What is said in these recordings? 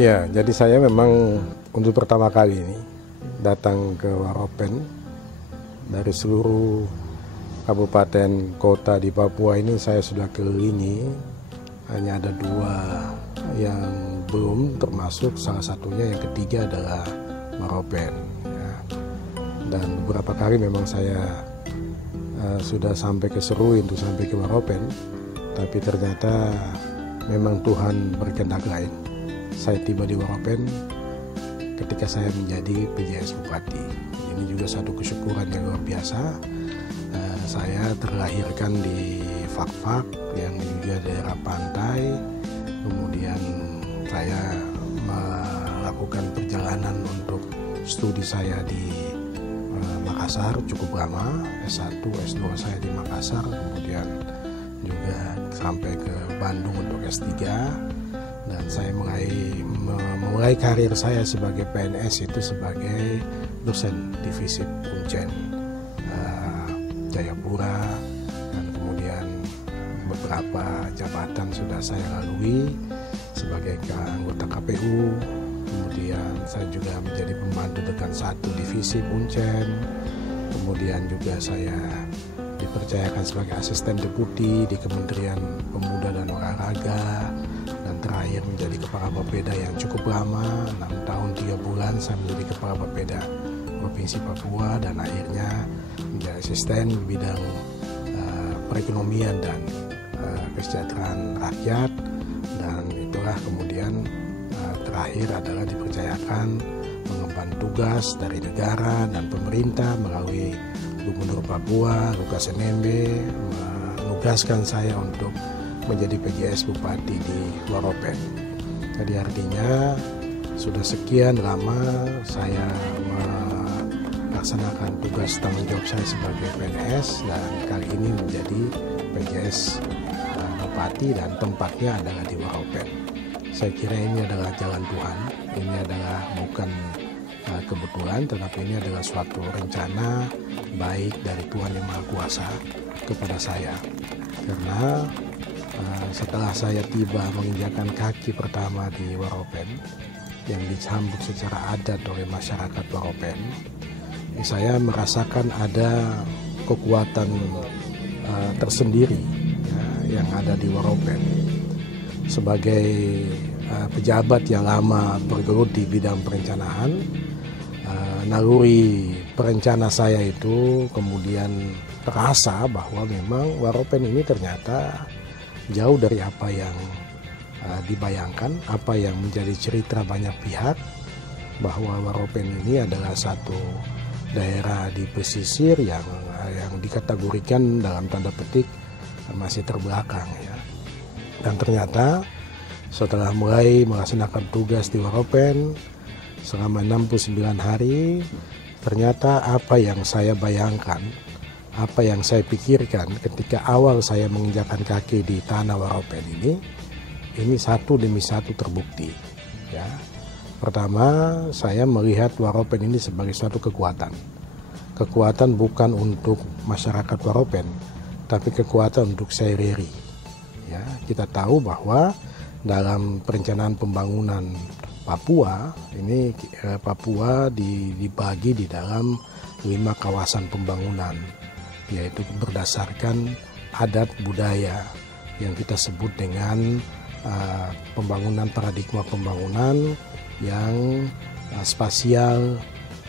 Ya, jadi saya memang untuk pertama kali ini datang ke Waropen. Dari seluruh kabupaten kota di Papua ini saya sudah kelilingi, hanya ada 2 yang belum termasuk, salah satunya yang ketiga adalah Waropen ya. Dan beberapa kali memang saya sudah sampai ke Serui untuk sampai ke Waropen, tapi ternyata memang Tuhan berkehendak lain. Saya tiba di Waropen ketika saya menjadi PJS Bupati. Ini juga satu kesyukuran yang luar biasa. Saya terlahirkan di Fakfak yang juga daerah pantai. Kemudian saya melakukan perjalanan untuk studi saya di Makassar cukup lama, S1, S2 saya di Makassar, kemudian juga sampai ke Bandung untuk S3. Dan saya mulai karir saya sebagai PNS itu sebagai dosen divisi Uncen Jayapura, dan kemudian beberapa jabatan sudah saya lalui sebagai anggota KPU. Kemudian saya juga menjadi pembantu dekan 1 divisi Uncen. Kemudian juga saya dipercayakan sebagai asisten deputi di Kementerian Pemuda dan Olahraga, dan terakhir menjadi kepala Bapeda yang cukup lama, 6 tahun 3 bulan saya menjadi kepala Bapeda Provinsi Papua, dan akhirnya menjadi asisten bidang perekonomian dan kesejahteraan rakyat. Dan itulah kemudian terakhir adalah dipercayakan mengemban tugas dari negara dan pemerintah melalui Gubernur Papua Lukas NMB menugaskan saya untuk menjadi PJS Bupati di Waropen. Jadi artinya sudah sekian lama saya melaksanakan tugas tanggung jawab saya sebagai PNS, dan kali ini menjadi PJS Bupati dan tempatnya adalah di Waropen. Saya kira ini adalah jalan Tuhan, ini adalah bukan kebetulan, tetapi ini adalah suatu rencana baik dari Tuhan Yang Maha Kuasa kepada saya. Karena setelah saya tiba menginjakan kaki pertama di Waropen yang disambut secara adat oleh masyarakat Waropen, saya merasakan ada kekuatan tersendiri ya, yang ada di Waropen. Sebagai pejabat yang lama bergelut di bidang perencanaan, naluri perencana saya itu kemudian terasa bahwa memang Waropen ini ternyata jauh dari apa yang dibayangkan, apa yang menjadi cerita banyak pihak, bahwa Waropen ini adalah satu daerah di pesisir yang dikategorikan dalam tanda petik masih terbelakang ya. Dan ternyata setelah mulai melaksanakan tugas di Waropen selama 69 hari, ternyata apa yang saya bayangkan, apa yang saya pikirkan ketika awal saya menginjakan kaki di tanah Waropen ini satu demi satu terbukti ya. Pertama, saya melihat Waropen ini sebagai suatu kekuatan. Kekuatan bukan untuk masyarakat Waropen, tapi kekuatan untuk Saireri. Ya, kita tahu bahwa dalam perencanaan pembangunan Papua ini Papua dibagi di dalam 5 kawasan pembangunan, yaitu berdasarkan adat budaya yang kita sebut dengan pembangunan paradigma pembangunan yang spasial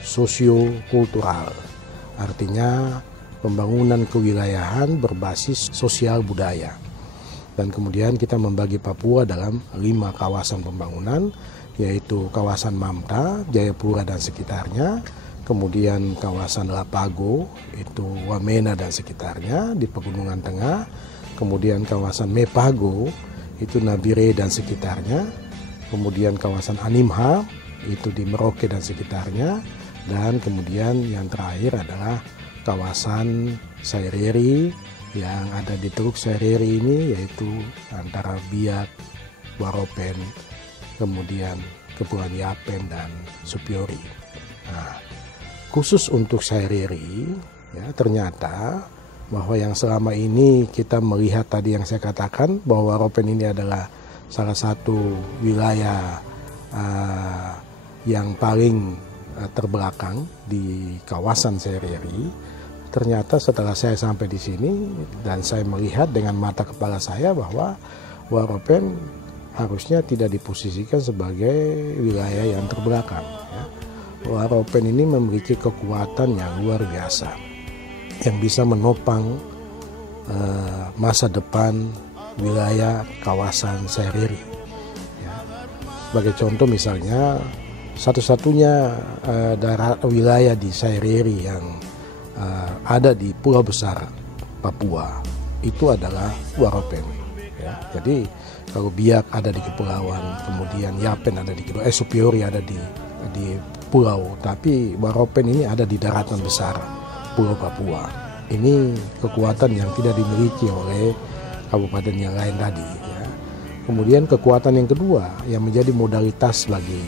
sosio-kultural. Artinya pembangunan kewilayahan berbasis sosial budaya. Dan kemudian kita membagi Papua dalam 5 kawasan pembangunan, yaitu kawasan Mamta, Jayapura dan sekitarnya, kemudian kawasan Lapago, itu Wamena dan sekitarnya di Pegunungan Tengah, kemudian kawasan Mepago, itu Nabire dan sekitarnya, kemudian kawasan Animha, itu di Merauke dan sekitarnya, dan kemudian yang terakhir adalah kawasan Saireri yang ada di Teluk Saireri ini, yaitu antara Biak, Waropen, kemudian Kepulauan Yapen dan Supiori. Nah, khusus untuk Saireri, ya, ternyata bahwa yang selama ini kita melihat tadi yang saya katakan bahwa Waropen ini adalah salah satu wilayah yang paling terbelakang di kawasan Sereri. Ternyata setelah saya sampai di sini dan saya melihat dengan mata kepala saya bahwa Waropen harusnya tidak diposisikan sebagai wilayah yang terbelakang. Ya. Waropen ini memiliki kekuatan yang luar biasa yang bisa menopang masa depan wilayah kawasan Sereri. Ya. Sebagai contoh misalnya satu-satunya wilayah di Sereri yang ada di Pulau Besar Papua itu adalah Waropen. Ya. Jadi kalau Biak ada di kepulauan, kemudian Yapen ada di kepulauan, Supiori ada di pulau, tapi Waropen ini ada di daratan besar Pulau Papua. Ini kekuatan yang tidak dimiliki oleh kabupaten yang lain tadi. Ya. Kemudian kekuatan yang kedua yang menjadi modalitas bagi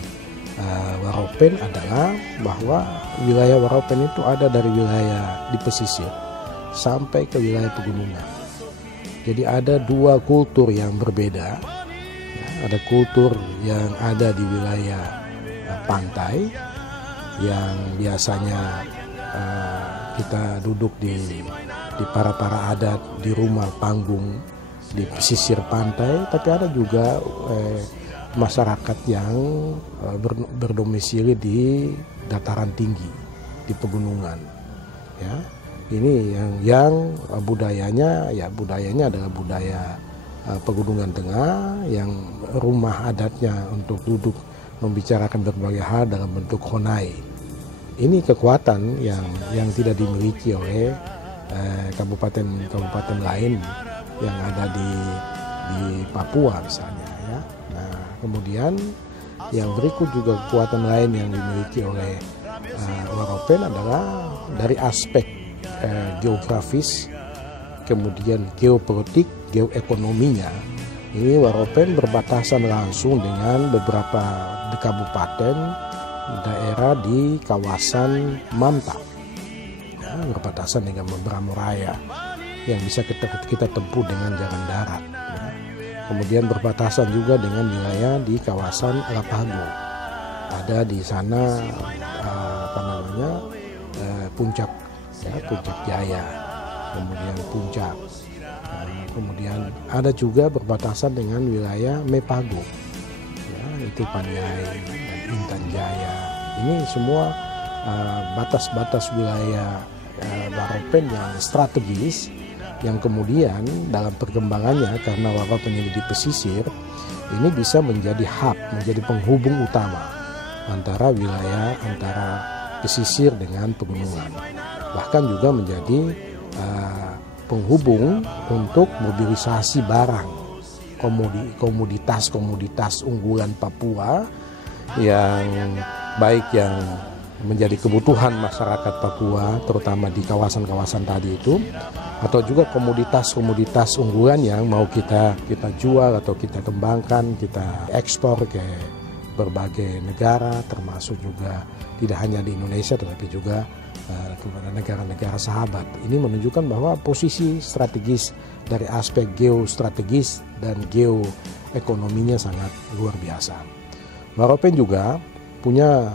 Waropen adalah bahwa wilayah Waropen itu ada dari wilayah di pesisir sampai ke wilayah pegunungan. Jadi ada dua kultur yang berbeda. Ya, ada kultur yang ada di wilayah pantai yang biasanya kita duduk di para adat di rumah panggung di pesisir pantai, tapi ada juga masyarakat yang berdomisili di dataran tinggi, di pegunungan. Ya, ini yang budayanya adalah budaya pegunungan tengah yang rumah adatnya untuk duduk membicarakan berbagai hal dalam bentuk honai. Ini kekuatan yang tidak dimiliki oleh kabupaten lain yang ada di Papua misalnya. Ya. Nah, kemudian yang berikut juga kekuatan lain yang dimiliki oleh Waropen adalah dari aspek geografis, kemudian geopolitik, geoekonominya. Ini Waropen berbatasan langsung dengan beberapa kabupaten daerah di kawasan Manta, ya, berbatasan dengan Membramo Raya yang bisa kita tempuh dengan jalan darat. Ya. Kemudian berbatasan juga dengan wilayah di kawasan Alapago. Ada di sana Puncak, ya, Puncak Jaya, kemudian Puncak. Kemudian ada juga berbatasan dengan wilayah Mepago, ya, itu Paniai dan Intan Jaya. Ini semua batas-batas wilayah Waropen yang strategis, yang kemudian dalam perkembangannya karena Waropen ini di pesisir, ini bisa menjadi hub, menjadi penghubung utama antara pesisir dengan pegunungan. Bahkan juga menjadi penghubung untuk mobilisasi barang, komoditas unggulan Papua yang baik yang menjadi kebutuhan masyarakat Papua, terutama di kawasan-kawasan tadi itu, atau juga komoditas unggulan yang mau kita jual atau kita kembangkan, kita ekspor ke berbagai negara, termasuk juga tidak hanya di Indonesia tetapi juga kepada negara-negara sahabat. Ini menunjukkan bahwa posisi strategis dari aspek geostrategis dan geoekonominya sangat luar biasa. Waropen juga punya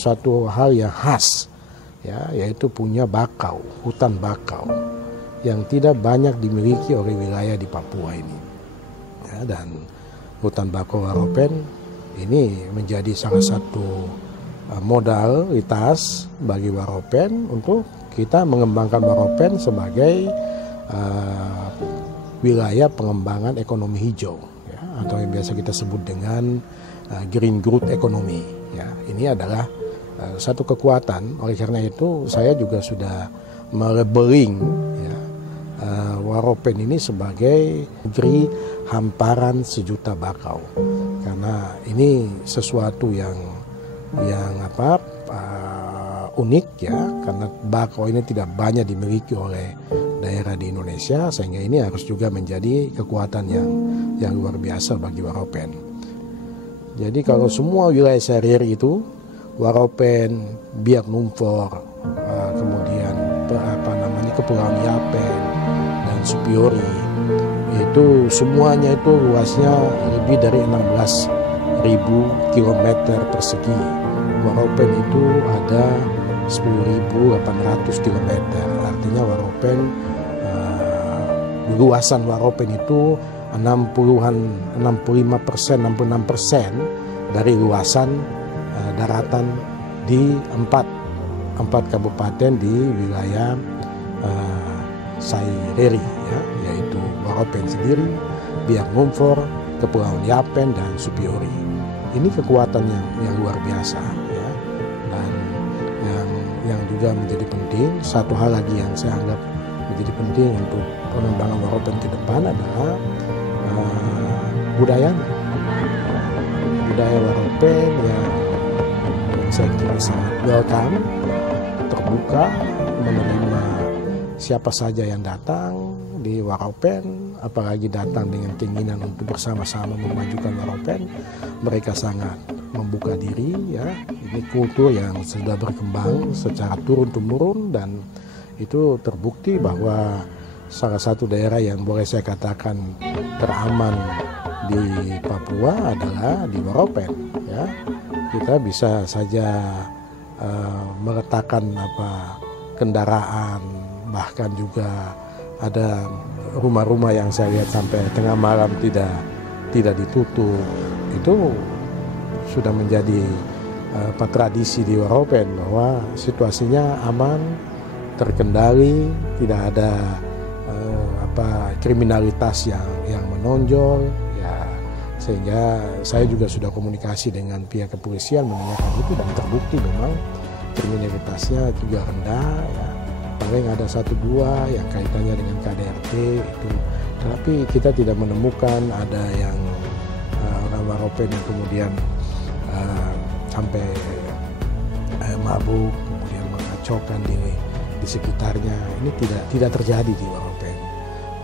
suatu hal yang khas, ya, yaitu punya bakau, hutan bakau yang tidak banyak dimiliki oleh wilayah di Papua ini. Ya, dan hutan bakau Waropen ini menjadi salah satu modalitas bagi Waropen untuk kita mengembangkan Waropen sebagai wilayah pengembangan ekonomi hijau, ya, atau yang biasa kita sebut dengan green growth economy. Ya, ini adalah satu kekuatan. Oleh karena itu saya juga sudah melabeling, ya, Waropen ini sebagai negeri hamparan sejuta bakau, karena ini sesuatu yang unik, ya, karena bakau ini tidak banyak dimiliki oleh daerah di Indonesia, sehingga ini harus juga menjadi kekuatan yang luar biasa bagi Waropen. Jadi kalau semua wilayah Sereri itu, Waropen, Biak Numfor, kemudian Kepulauan Yapen dan Supiori, itu semuanya itu luasnya lebih dari 16.000 kilometer persegi. Waropen itu ada 10.800 kilometer. Artinya Waropen, luasan Waropen itu 66% dari luasan daratan di empat kabupaten di wilayah Saireri, ya, yaitu Waropen sendiri, Biak Numfor, Kepulauan Yapen, dan Supiori. Ini kekuatan yang luar biasa, ya. Dan yang juga menjadi penting, satu hal lagi yang saya anggap menjadi penting untuk pengembangan Waropen ke depan adalah budaya Waropen yang saya kira sangat welcome, terbuka, menerima siapa saja yang datang di Waropen, apalagi datang dengan keinginan untuk bersama-sama memajukan Waropen. Mereka sangat membuka diri, ya. Ini kultur yang sudah berkembang secara turun-temurun, dan itu terbukti bahwa salah satu daerah yang boleh saya katakan teraman di Papua adalah di Waropen, ya. Kita bisa saja meletakkan kendaraan, bahkan juga ada rumah-rumah yang saya lihat sampai tengah malam tidak ditutup. Itu sudah menjadi tradisi di Waropen, bahwa situasinya aman, terkendali, tidak ada kriminalitas yang menonjol, ya. Sehingga saya juga sudah komunikasi dengan pihak kepolisian menanyakan itu, dan terbukti memang kriminalitasnya juga rendah, ya. Paling ada 1-2 yang kaitannya dengan KDRT itu, tetapi kita tidak menemukan ada yang orang Waropen yang kemudian sampai mabuk, kemudian mengacaukan di sekitarnya. Ini tidak terjadi di Waropen.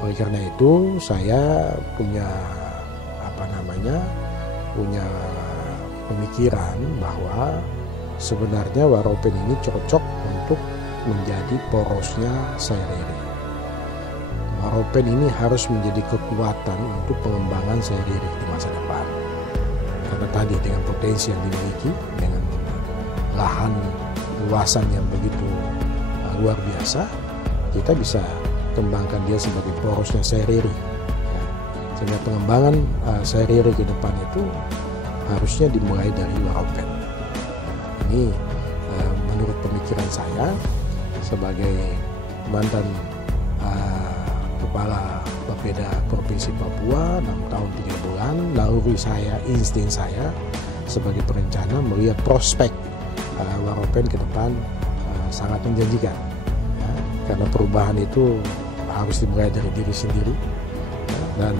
Oleh karena itu saya punya pemikiran bahwa sebenarnya Waropen ini cocok untuk menjadi porosnya Saireri. Waropen ini harus menjadi kekuatan untuk pengembangan Saireri di masa depan. Karena tadi dengan potensi yang dimiliki, dengan lahan luasan yang begitu luar biasa, kita bisa kembangkan dia sebagai porosnya Saireri. Ya. Sehingga pengembangan Saireri ke depan itu harusnya dimulai dari Waropen. Ini menurut pemikiran saya sebagai mantan Kepala Bapeda Provinsi Papua 6 tahun 3 bulan, naluri saya, insting saya sebagai perencana melihat prospek Waropen ke depan sangat menjanjikan, ya, karena perubahan itu harus dimulai dari diri sendiri, ya, dan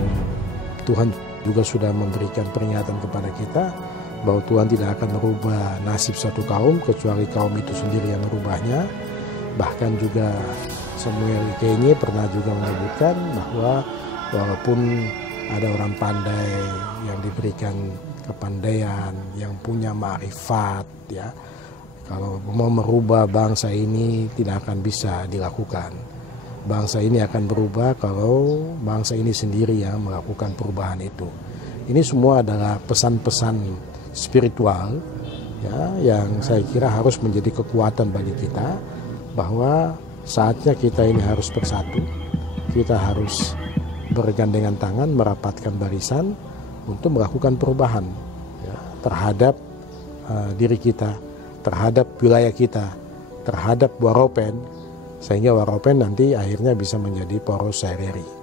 Tuhan juga sudah memberikan peringatan kepada kita bahwa Tuhan tidak akan merubah nasib satu kaum kecuali kaum itu sendiri yang merubahnya. Bahkan juga Samuel Ikenye pernah juga menyebutkan bahwa walaupun ada orang pandai yang diberikan kepandaian, yang punya ma'rifat, ya, kalau mau merubah bangsa ini tidak akan bisa dilakukan. Bangsa ini akan berubah kalau bangsa ini sendiri yang melakukan perubahan itu. Ini semua adalah pesan-pesan spiritual, ya, yang saya kira harus menjadi kekuatan bagi kita, bahwa saatnya kita ini harus bersatu, kita harus bergandengan tangan, merapatkan barisan untuk melakukan perubahan, ya, terhadap diri kita, terhadap wilayah kita, terhadap Waropen, sehingga Waropen nanti akhirnya bisa menjadi poros Saireri.